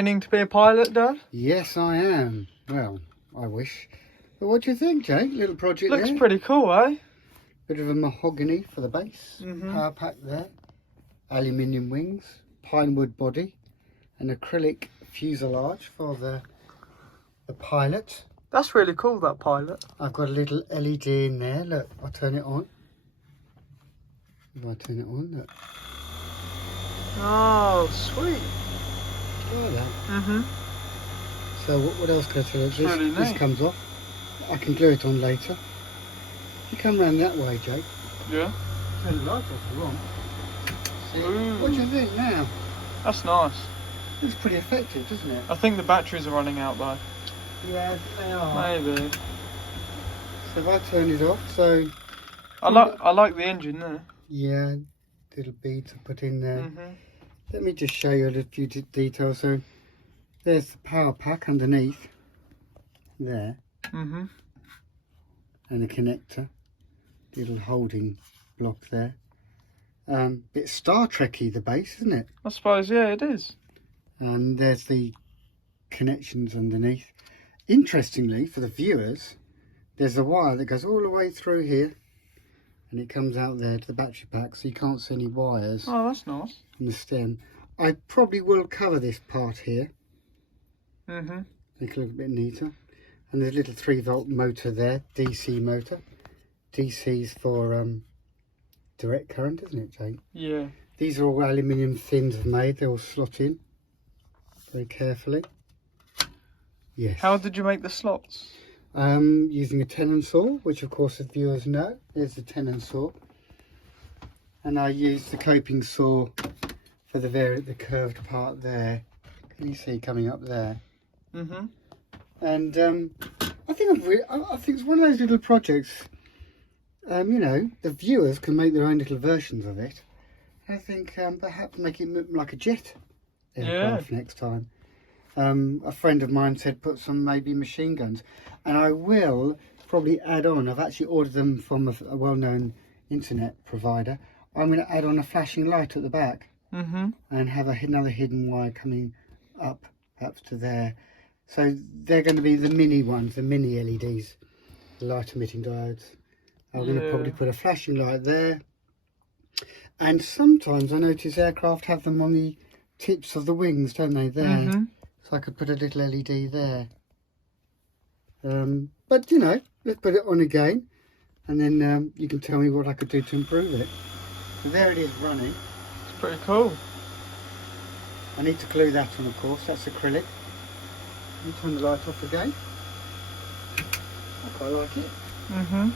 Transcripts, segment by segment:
Training to be a pilot, Dad? Yes, I am. Well, I wish. But what do you think, Jake? Little project Looks there. pretty cool, eh? Bit of a mahogany for the base. Mhm. Power pack there. Aluminium wings. Pine wood body. An acrylic fuselage for the pilot. That's really cool, that pilot. I've got a little LED in there. Look, I'll turn it on. If I turn it on, look. Oh, sweet. Like that. Mhm. So what else can I tell you? It's really This neat. comes off. I can glue it on later. You come round that way, Jake. Yeah. Turn the light off if you want. See? Ooh. What do you think now? That's nice. Looks pretty effective, doesn't it? I think the batteries are running out though. Yeah, they are. Maybe. So if I turn it off, so I like the engine there. yeah, little beads to put in there. Mhm. Let me just show you a few details. So there's the power pack underneath there, Mhm. and the connector, little holding block there. Bit Star Trek-y, the base, isn't it? I suppose, yeah, it is. And there's the connections underneath. Interestingly, for the viewers, there's a wire that goes all the way through here, and it comes out there to the battery pack, so you can't see any wires Oh, that's nice. on the stem. I probably will cover this part here, Mhm. make it look a bit neater. And there's a little 3-volt motor there, DC motor. DC's for direct current, isn't it, Jake? Yeah. These are all aluminium fins I've made. They all slot in very carefully. Yes. How did you make the slots? Using a tenon saw, which of course the viewers know. There's the tenon saw. And I used the coping saw for the curved part there. Can you see coming up there? Mhm. And I think I think it's one of those little projects. You know, the viewers can make their own little versions of it. I think perhaps make it look like a jet aircraft next time. A friend of mine said put some maybe machine guns, and I will probably add on. I've actually ordered them from a well-known internet provider. I'm going to add on a flashing light at the back Mhm. and have another hidden wire coming up perhaps to there. So they're going to be the mini ones, the mini LEDs, the light emitting diodes. I'm going to probably put a flashing light there. And sometimes I notice aircraft have them on the tips of the wings, don't they, there? Mhm. So I could put a little LED there. But, you know, let's put it on again. And then you can tell me what I could do to improve it. So there it is running. It's pretty cool. I need to glue that on, of course. That's acrylic. Let me turn the light off again. I quite like it. Mhm.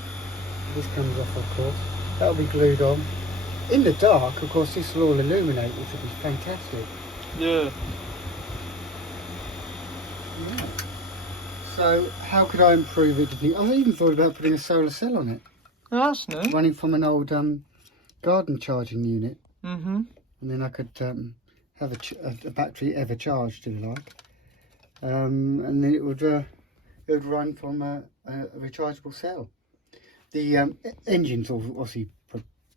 This comes off, of course. That'll be glued on. In the dark, of course, this will all illuminate, which will be fantastic. Yeah. Yeah. So, how could I improve it? Do you think? I've even thought about putting a solar cell on it, Oh, that's neat. running from an old garden charging unit, Mhm. and then I could have a battery ever charged, if you like, and then it would run from a rechargeable cell. The engine's obviously,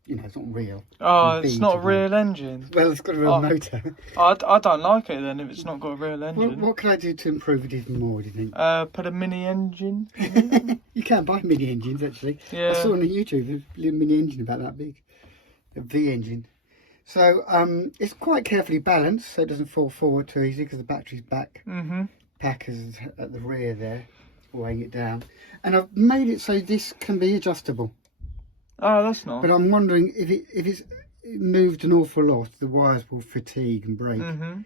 you know, it's not real. Oh, It's it's big not to a be- real engine. Well, it's got a real Oh. motor. I don't like it then if it's not got a real engine. What can I do to improve it even more, do you think? Put a mini engine. You can buy mini engines, actually. Yeah. I saw on YouTube a little mini engine about that big. A V engine. So it's quite carefully balanced so it doesn't fall forward too easy because the battery's back. Mhm. Pack is at the rear there, weighing it down. And I've made it so this can be adjustable. Oh, that's nice. But I'm wondering if it's moved an awful lot, the wires will fatigue and break. Mhm.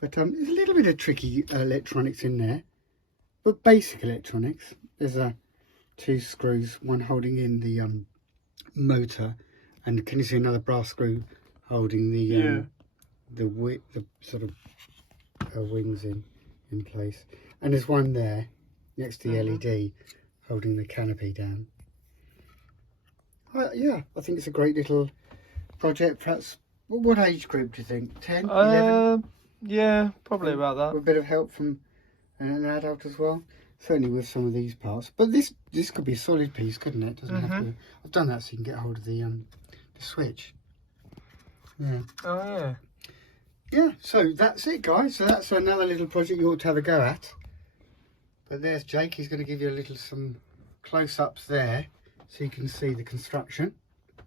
But there's a little bit of tricky electronics in there. But basic electronics. There's 2 screws, one holding in the motor, and can you see another brass screw holding the sort of wings in place. And there's one there next to the LED holding the canopy down. Yeah, I think it's a great little project. Perhaps, what age group do you think? 10, 11? Yeah, probably about that. With a bit of help from an adult as well. Certainly with some of these parts. But this could be a solid piece, couldn't it? Doesn't have to. I've done that so you can get hold of the switch. Yeah. Oh yeah. yeah, so that's it, guys. So that's another little project you ought to have a go at. But there's Jake. He's going to give you some close-ups there, so you can see the construction. Do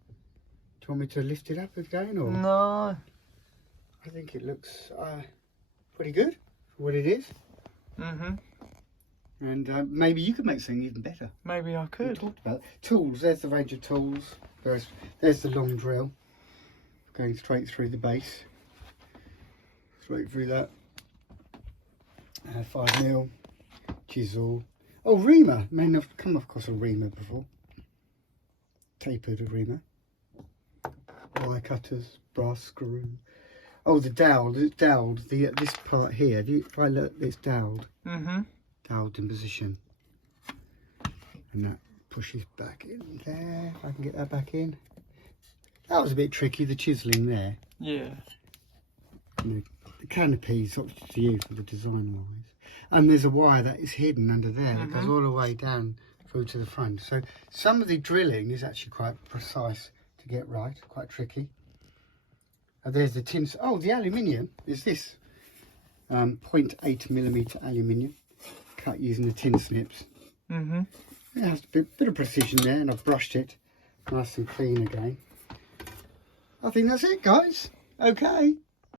you want me to lift it up again, or? No. I think it looks pretty good for what it is. Mhm. And maybe you could make something even better. Maybe I We could. talked about tools. There's the range of tools. There's the long drill going straight through the base, straight through that. 5mm chisel. Oh, reamer. May not have come across a reamer before. Tapered reamer. Wire cutters, brass screw. Oh, the dowel. It's doweled. This part here. If I look, it's doweled. Mhm. Doweled in position. And that pushes back in there. If I can get that back in. That was a bit tricky, the chiselling there. Yeah. And the canopy's up to you for the design wise. And there's a wire that is hidden under there that goes all the way down through to the front. So some of the drilling is actually quite precise to get right, quite tricky. And there's the tin. Oh, the aluminium is this 0.8mm aluminium cut using the tin snips. Mhm. It has a bit of precision there, and I've brushed it nice and clean again. I think that's it, guys. Okay.